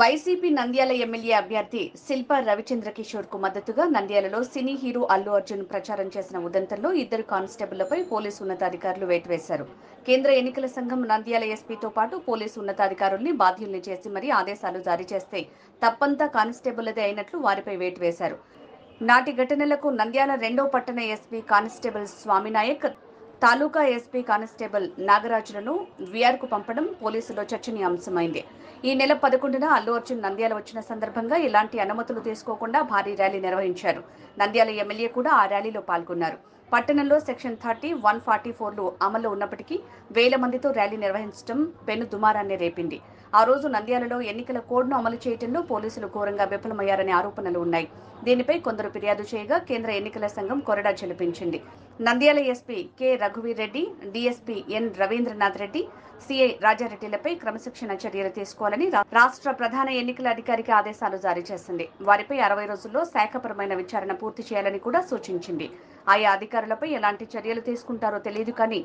YCP Nandyal MLA అభ్యర్థి శిల్పా రవిచంద్ర కిషోర్ కు మద్దతుగా నంద్యాలలో సినీ హీరో అల్లు అర్జున్ ప్రచారం చేసిన ఉదంతంలో ఇద్దరు కానిస్టేబుళ్లపై పోలీసు ఉన్నతాధికారులు వేటు వేశారు. కేంద్ర ఎన్నికల సంఘం నంద్యాల ఎస్పీతో పాటు పోలీసు ఉన్నతాధికారుల్ని బాధ్యుల్ని చేసి మరీ ఆదేశాలు జారీ చేస్తే తప్పంతా కానిస్టేబుళ్లదే అయినట్లు వారిపై వేటు వేశారు. నాటి ఘటనలకు నంద్యాల 2వ పట్టణ ఎస్పీ కానిస్టేబుల్ స్వామినాయక్, తాలూకా ఎస్పీ కానిస్టేబుల్ నాగరాజులను వీఆర్కు పంపడం పోలీసులో చర్చనీయాంశమైంది. ఈ నెల 11న అల్లు అర్జున్ నంద్యాల వచ్చిన సందర్భంగా ఎలాంటి అనుమతులు తీసుకోకుండా భారీ ర్యాలీ నిర్వహించారు. నంద్యాల ఎమ్మెల్యే కూడా ఆ ర్యాలీలో పాల్గొన్నారు. పట్టణంలో సెక్షన్ 30, 144లు అమల్లో ఉన్నప్పటికీ వేల మందితో ర్యాలీ నిర్వహించడం పెను దుమారాన్ని రేపింది. ఆ రోజు నంద్యాలలో ఎన్నికల కోడ్ను అమలు చేయడంలో పోలీసులు ఘోరంగా విఫలమయ్యారనే ఆరోపణలు ఉన్నాయి. దీనిపై కొందరు ఫిర్యాదు చేయగా కేంద్ర ఎన్నికల సంఘం కొరడా జలిపించింది. నంద్యాల ఎస్పీ కె రఘువీర్ Reddy, DSP N Ravindranath Reddy, CI రాజారెడ్డిలపై క్రమశిక్షణ చర్యలు తీసుకోవాలని రాష్ట్ర ప్రధాన ఎన్నికల అధికారికి ఆదేశాలు జారీ చేసింది. వారిపై 60 రోజుల్లో శాఖపరమైన విచారణ పూర్తి చేయాలని కూడా సూచించింది. ఆయా అధికారులపై ఎలాంటి చర్యలు తీసుకుంటారో తెలియదు కానీ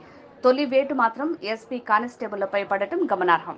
తొలి వేటు మాత్రం ఎస్పీ కానిస్టేబుళ్లపై పడటం గమనార్హం.